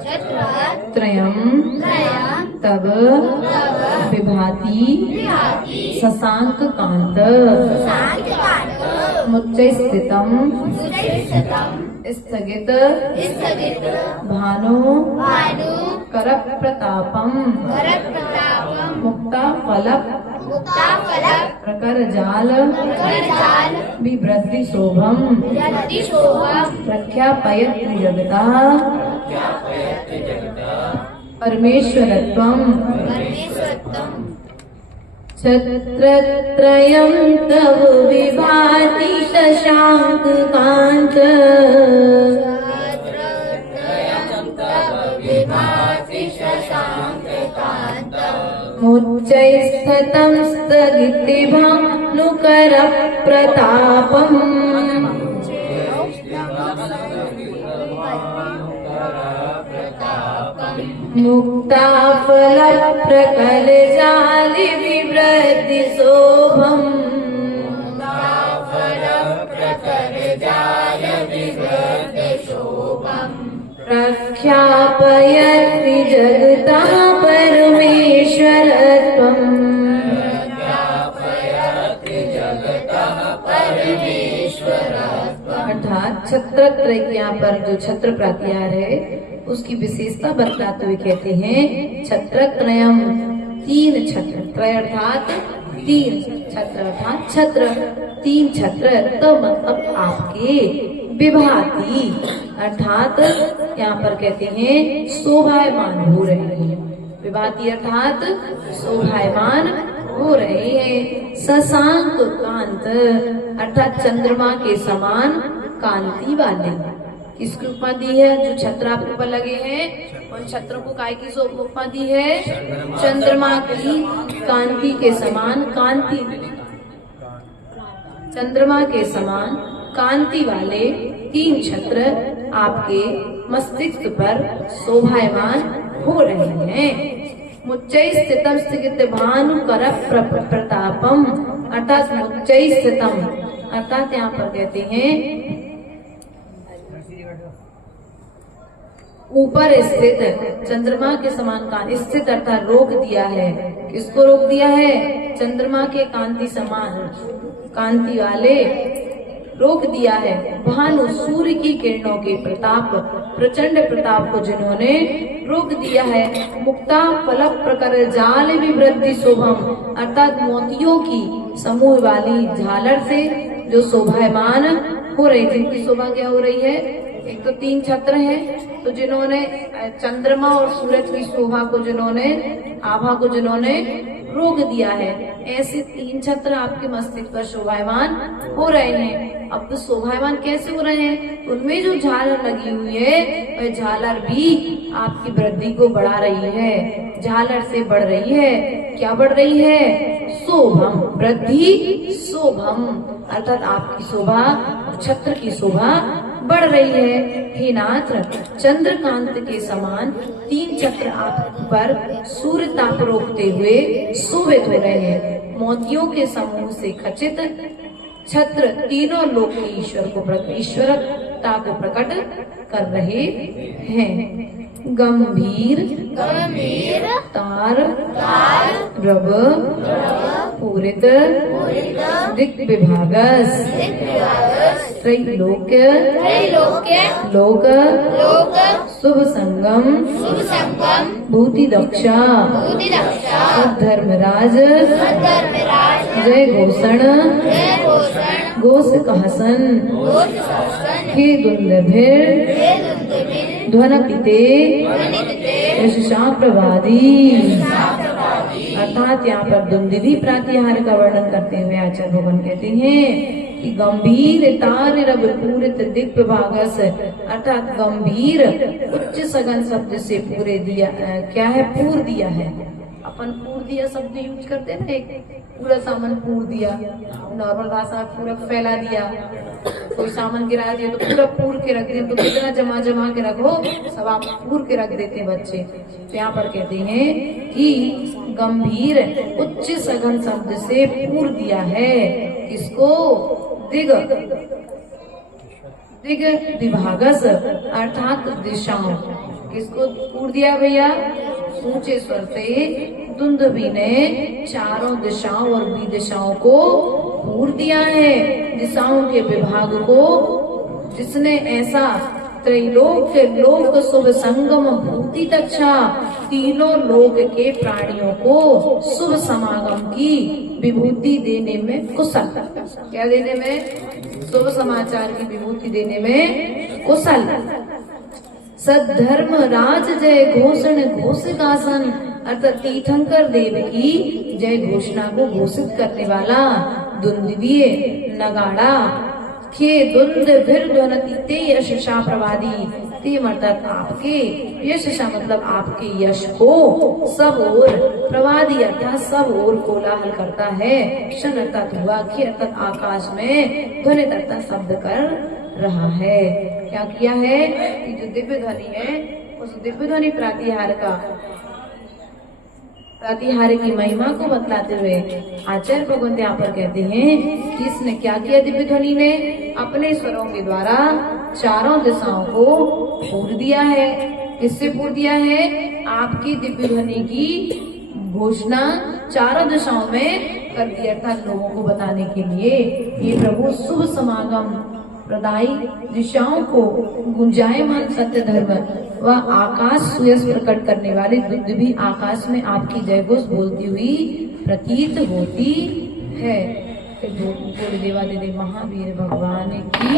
त्रयम् तव विभाति शशांक कांत मुच्चै स्थितम् स्थगित भानु कर प्रतापम् मुक्ता फलक प्रकर जाल बिभ्रति शोभम् प्रख्यापयत् जगता परमेश्वरत्वम् छत्रत्रयम् तव विभाति शशांक कांत मुच्चै स्थितं स्थगितिभानुकर प्रतापम् मुक्ता फल प्रकल जालि विवृद्धि शोभम् प्रख्यापयति जगता परमेश्वरत्वम् अर्थात छत्रत्रय के यहाँ पर जो छत्र प्रत्याहार है उसकी विशेषता बतलाते हुए कहते हैं छत्रत्रयम् तीन छत्र त्रय अर्थात तीन छत्र अर्थात छत्र तीन छत्र तो मतलब आपके विभाति अर्थात यहाँ पर कहते हैं शोभायमान हो रहे हैं विभाति अर्थात शोभायमान हो रहे हैं शशांक कांत अर्थात चंद्रमा के समान कांति वाले किसकी उपमा दी है जो छत्र आपके ऊपर लगे हैं और छत्रों को काय की उपमा दी है चंद्रमा की कांति के समान कांति चंद्रमा के समान कांति वाले तीन छत्र आपके मस्तिष्क पर शोभायमान हो रहे हैं मुच्चै स्थितम स्थित भानु कर प्रतापम अर्थात मुच्चै स्थितम अर्थात यहाँ पर कहते हैं ऊपर स्थित चंद्रमा के समान कांति स्थित अर्थात रोक दिया है किसको रोक दिया है चंद्रमा के कांति समान कांति वाले रोक दिया है भानु सूर्य की किरणों के प्रताप प्रचंड प्रताप को जिन्होंने रोक दिया है मुक्ता फलक प्रकर जाल विवृद्धि शोभम अर्थात मोतियों की समूह वाली झालर से जो शोभायमान हो रही जिनकी शोभा क्या हो रही है एक तो तीन छत्र हैं तो जिन्होंने चंद्रमा और सूरज की शोभा को जिन्होंने आभा को जिन्होंने रोक दिया है ऐसे तीन छत्र आपके मस्तिष्क पर शोभायमान हो रहे हैं अब तो शोभायमान कैसे हो रहे हैं उनमें जो झालर लगी हुई है वह झालर भी आपकी वृद्धि को बढ़ा रही है झालर से बढ़ रही है क्या बढ़ रही है शोभम वृद्धि शोभम अर्थात आपकी शोभा छत्र की शोभा बढ़ रही है हे नाथ चंद्रकांत के समान तीन छत्र आप पर सूर्य ताप रोकते हुए शोभित हो रहे हैं मोतियों के समूह से खचित छत्र तीनों लोक के ईश्वरता को प्रकट कर रहे हैं गंभीर तार रव पूरित दिग्विभागस त्रैलोक्य लोक शुभ संगम भूति दक्षा धर्मराज जय घोषण घोष कहसन हे दुंदभिर ध्वनपिते यशसा प्रवादी अर्थात यहाँ पर दुंदुभी प्रातिहार का वर्णन करते हुए आचार्य भगवान कहते हैं कि गंभीर तार रव पूरित दिग्विभागस अर्थात गंभीर उच्च सघन शब्द से पूरे दिया क्या है पूर दिया है अपन पूर दिया शब्द यूज करते हैं ना एक पूरा सामान पूर दिया नॉर्मल भाषा में पूरा फैला दिया कोई सामान गिरा दिया तो पूरा पूर के रख दिया तो कितना जमा के रखो सब आप पूर के रख देते बच्चे तो यहाँ पर कहते हैं कि गंभीर उच्च सघन शब्द से पूर दिया है इसको दिग दिग्विभागस अर्थात दिशाओं किसको पूर दिया भैया? ऊंचे स्वर से दुंदुभी ने चारों दिशाओं और विदिशाओं को पूर दिया है। दिशाओं के विभाग को जिसने ऐसा त्रैलोक के लोक शुभ संगम भूति तक्षा, तीनों लोक के प्राणियों को शुभ समागम की विभूति देने में कुशल। क्या देने में? शुभ समाचार की विभूति देने में कुशल। सद्धर्म राज जय घोषण घोषिकासन, अर्थात तीर्थंकर देव की जय घोषणा को घोषित करने वाला दुंदुभीय नगाड़ा के दुंद भीर ध्वनति ते यशसा प्रवादी। ते अर्थात आपके यशसा मतलब आपके यश को सब ओर, प्रवादी अर्थात सब ओर कोलाहल करता है। शन अर्थात हुआ, खे अर्थात आकाश में, ध्वनित अर्थात शब्द कर रहा है। क्या किया है कि जो दिव्य ध्वनि है उस दिव्य ध्वनि प्रातिहार्य की महिमा को बतलाते हुए आचार्य भगवंत यहाँ पर कहते हैं कि इसने क्या किया? दिव्य ध्वनि ने अपने स्वरों के द्वारा चारों दिशाओं को पूर दिया है। किससे पूर दिया है? आपकी दिव्य ध्वनि की घोषणा चारों दिशाओं में कर दिया, अर्थात लोगों को बताने के लिए। ये प्रभु शुभ समागम प्रदायी दिशाओं को गुंजायमान सत्य धर्म व आकाश सुयश प्रकट करने वाले दुंदुभी आकाश में आपकी जय घोष बोलती हुई प्रतीत होती है। बोल देवा दे महावीर भगवान की